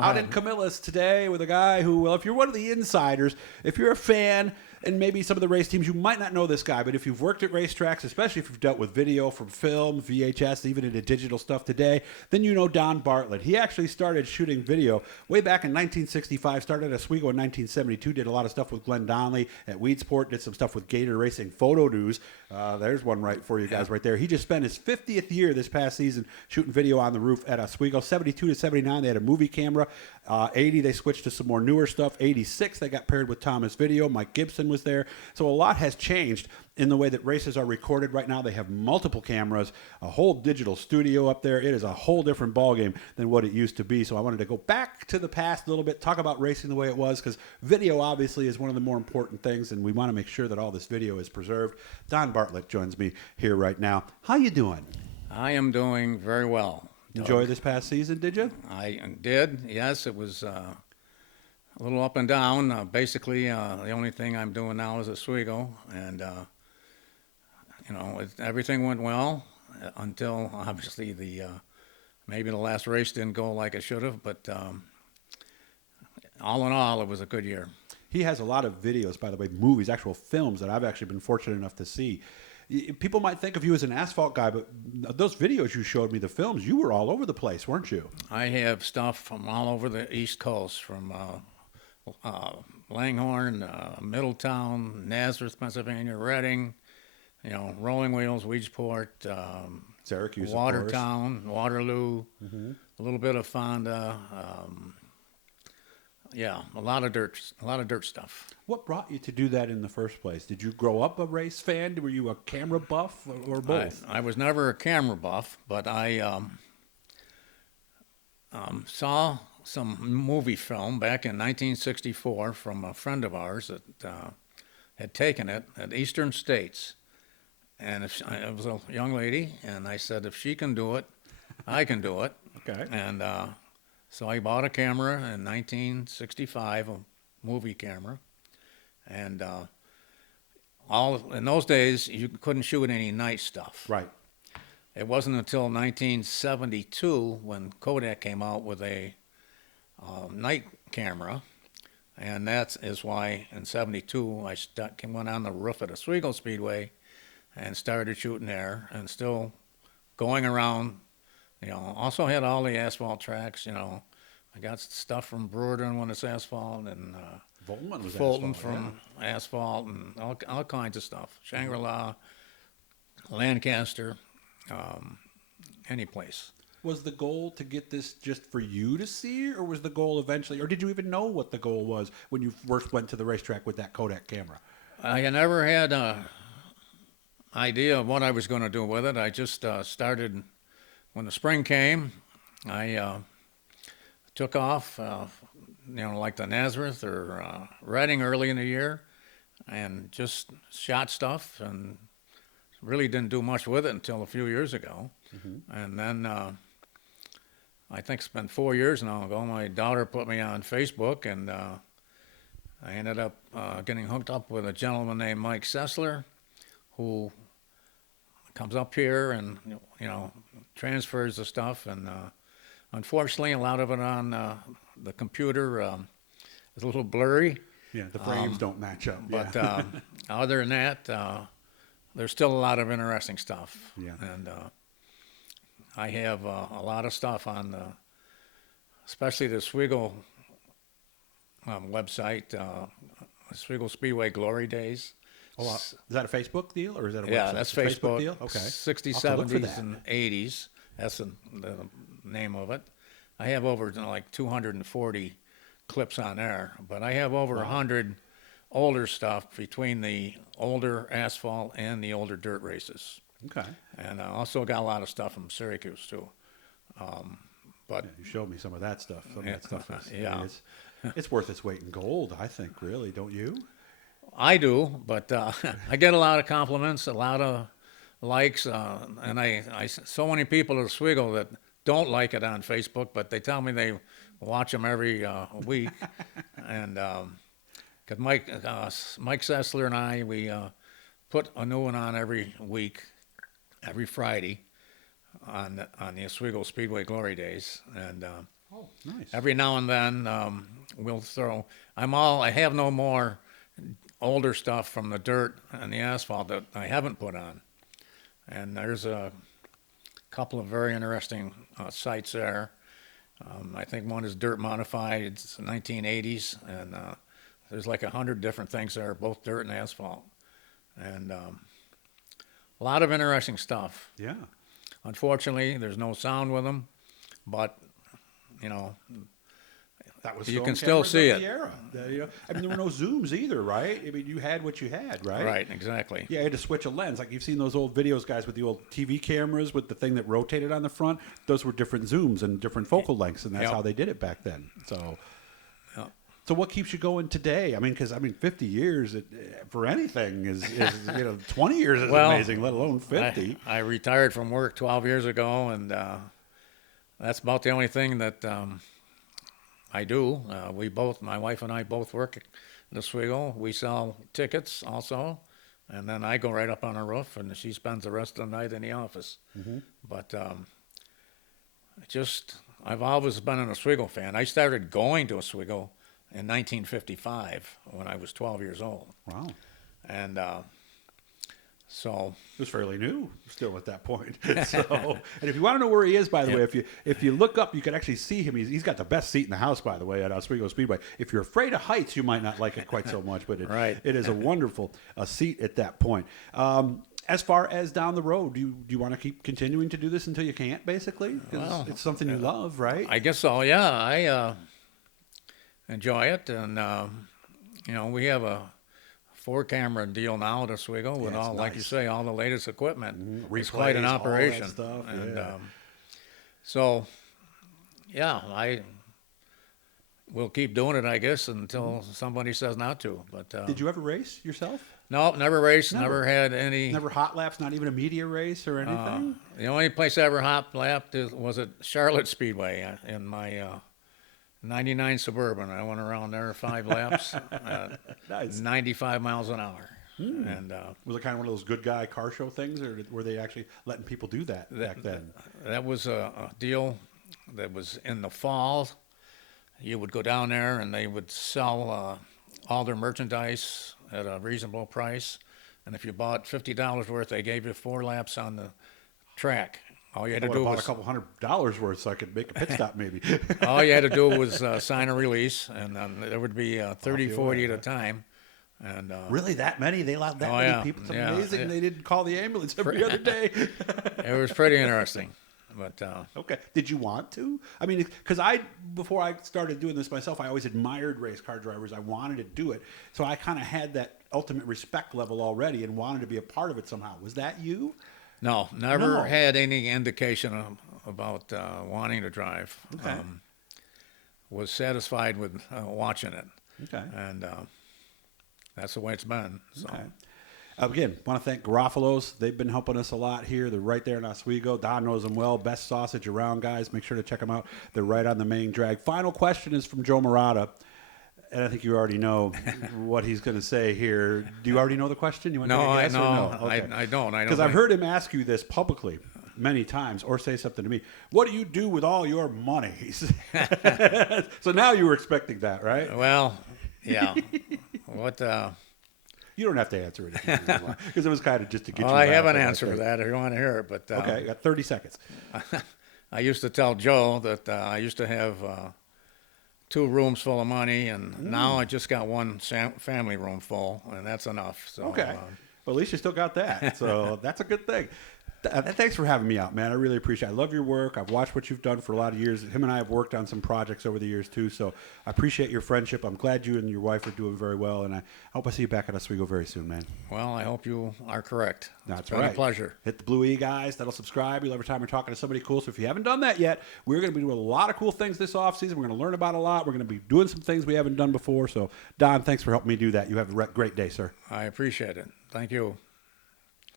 out in Camillus today with a guy who, well, if you're one of the insiders, if you're a fan, and maybe some of the race teams, you might not know this guy, but if you've worked at racetracks, especially if you've dealt with video from film, VHS, even into digital stuff today, then you know Don Bartlett. He actually started shooting video way back in 1965, started at Swiggle in 1972, did a lot of stuff with Glenn Donnelly at Weedsport, did some stuff with Gator Racing Photo News. There's one right for you guys right there. He just spent his 50th year this past season shooting video on the roof at Swiggle. 72 to 79, they had a movie camera. 80, they switched to some more newer stuff. 86, they got paired with Thomas Video. Mike Gibson was there. So a lot has changed in the way that races are recorded right now. They have multiple cameras, a whole digital studio up there. It is a whole different ballgame than what it used to be. So I wanted to go back to the past a little bit, talk about racing the way it was, because video obviously is one of the more important things, and we want to make sure that all this video is preserved. Don Bartlett joins me here right now. How you doing? I am doing very well. Enjoy this past season, did you? I did, yes. It was a little up and down. Basically, the only thing I'm doing now is a Swiggle, and everything went well until obviously maybe the last race didn't go like it should have. But all in all, it was a good year. He has a lot of videos, by the way, movies, actual films that I've actually been fortunate enough to see. People might think of you as an asphalt guy, but those videos you showed me, the films, you were all over the place, weren't you? I have stuff from all over the East Coast, from Langhorne, Middletown, Nazareth, Pennsylvania, Reading, Rolling Wheels, Weedsport, Syracuse, Watertown, Waterloo, a little bit of Fonda. A lot of dirt stuff. What brought you to do that in the first place? Did you grow up a race fan? Were you a camera buff or both? I was never a camera buff, but I saw some movie film back in 1964 from a friend of ours that had taken it at Eastern States. And it was a young lady, and I said, if she can do it, I can do it. Okay. And so I bought a camera in 1965, a movie camera, and in those days you couldn't shoot any night stuff. Right. It wasn't until 1972 when Kodak came out with a night camera, and that is why in '72 I went on the roof at a Swiggle Speedway and started shooting there, and still going around. Also had all the asphalt tracks. I got stuff from Brewerton when it's asphalt, and Fulton from asphalt, and all kinds of stuff. Shangri-La, Lancaster, any place. Was the goal to get this just for you to see, or was the goal eventually, or did you even know what the goal was when you first went to the racetrack with that Kodak camera? I never had an idea of what I was going to do with it. I just started. When the spring came, I took off, like the Nazareth or Reading early in the year, and just shot stuff, and really didn't do much with it until a few years ago. And then I think it's been 4 years now ago, my daughter put me on Facebook, and I ended up getting hooked up with a gentleman named Mike Sessler, who comes up here and transfers the stuff, and unfortunately a lot of it on the computer is a little blurry. Yeah, the frames don't match up. But other than that, there's still a lot of interesting stuff. Yeah. And I have a lot of stuff on especially the Swiggle website, Swiggle Speedway Glory Days. Oh, is that a Facebook deal, or is that a website? Yeah, that's Facebook. Deal? Okay. 60s, I'll have to look for 70s, and 80s. That's the name of it. I have over 240 clips on there, but I have over 100 older stuff between the older asphalt and the older dirt races. Okay. And I also got a lot of stuff from Syracuse too. But you showed me some of that stuff. Some of that stuff is, yeah. It's worth its weight in gold, I think, really, don't you? I do, but I get a lot of compliments, a lot of likes, and I so many people at Swiggle that don't like it on Facebook, but they tell me they watch them every week. And because Mike Sessler and I, we put a new one on every week, every Friday on the Swiggle Speedway Glory Days, and Oh, nice. Every now and then, we'll throw. I have no more older stuff from the dirt and the asphalt that I haven't put on. And there's a couple of very interesting sites there. I think one is dirt modified. It's 1980s, and there's like 100 different things there, both dirt and asphalt. And a lot of interesting stuff. Yeah. Unfortunately, there's no sound with them, but you know, That was you film can still cameras see of it. the era. I mean, there were no zooms either, right? I mean, you had what you had, right? Right, exactly. Yeah, you had to switch a lens. Like you've seen those old videos, guys, with the old TV cameras with the thing that rotated on the front. Those were different zooms and different focal lengths, and that's Yep. how they did it back then. So, Yep. so what keeps you going today? I mean, because 50 years for anything is 20 years is Well, amazing, let alone 50. I retired from work 12 years ago, and that's about the only thing that I do. My wife and I both work at the Swiggle. We sell tickets also, and then I go right up on the roof, and she spends the rest of the night in the office. But I've always been a Swiggle fan. I started going to a Swiggle in 1955 when I was 12 years old. Wow. And so It was fairly new still at that point. So, and if you want to know where he is, by the way, if you look up, you can actually see him. He's got the best seat in the house, by the way, at Oswego Speedway. If you're afraid of heights, you might not like it quite so much, but Right. it is a wonderful seat at that point. As far as down the road, do you want to keep continuing to do this until you can't, basically? 'Cause Well, it's something you love, right? I guess so. Yeah, I enjoy it, and we have a 4-camera deal now at Swiggle with Yeah, it's all, like you nice. say, all the latest equipment. It's Replays, quite an all that operation. stuff, And yeah. so, yeah, I will keep doing it, I guess, until somebody says not to. But Did you ever race yourself? no, never raced. Never. Never had any. Never hot laps, not even a media race or anything? The only place I ever hot lapped was at Charlotte Speedway in my 99 Suburban. I went around there 5 laps at Nice. 95 miles an hour. And Was it kind of one of those good guy car show things, or were they actually letting people do that back then? that was a deal that was in the fall. You would go down there and they would sell all their merchandise at a reasonable price. And if you bought $50 worth, they gave you 4 laps on the track. All you had I to would have do bought was a couple $100 worth so I could make a pit stop, maybe. all you had to do was sign a release, and there would be 30, you 40 went, at a time. And Really, that many? They allowed that Oh, many yeah, people? It's yeah, amazing yeah. they didn't call the ambulance every other day. it was pretty interesting. But Okay. Did you want to? I mean, because before I started doing this myself, I always admired race car drivers. I wanted to do it. So I kind of had that ultimate respect level already and wanted to be a part of it somehow. Was that you? no, never No. had any indication about wanting to drive. Okay. Was satisfied with watching it. Okay. And that's the way it's been. So. Okay. Again, want to thank Garofalo's. They've been helping us a lot here. They're right there in Oswego. Don knows them well. Best sausage around, guys. Make sure to check them out. They're right on the main drag. Final question is from Joe Murata. And I think you already know what he's going to say here. Do you already know the question? You want to No, take a I guess or know. no? Okay. I don't. Because I've heard him ask you this publicly many times, or say something to me. What do you do with all your money? So now you were expecting that, right? Well, yeah. What? You don't have to answer it because it was kind of just to get Well, you. I have an laughing, answer for think. that if you want to hear it. But Okay, you got 30 seconds. I used to tell Joe that I used to have 2 rooms full of money, and now I just got 1 family room full, and that's enough. So, Okay. Well, at least you still got that. So that's a good thing. Thanks for having me out, man. I really appreciate it. I love your work. I've watched what you've done for a lot of years. Him and I have worked on some projects over the years, too. So I appreciate your friendship. I'm glad you and your wife are doing very well. And I hope I see you back at Oswego very soon, man. well, I hope you are correct. That's It's been right. a pleasure. Hit the Blue E, guys. That'll subscribe. You'll every time we're talking to somebody cool. So if you haven't done that yet, we're going to be doing a lot of cool things this offseason. We're going to learn about a lot. We're going to be doing some things we haven't done before. So, Don, thanks for helping me do that. You have a great day, sir. I appreciate it. Thank you.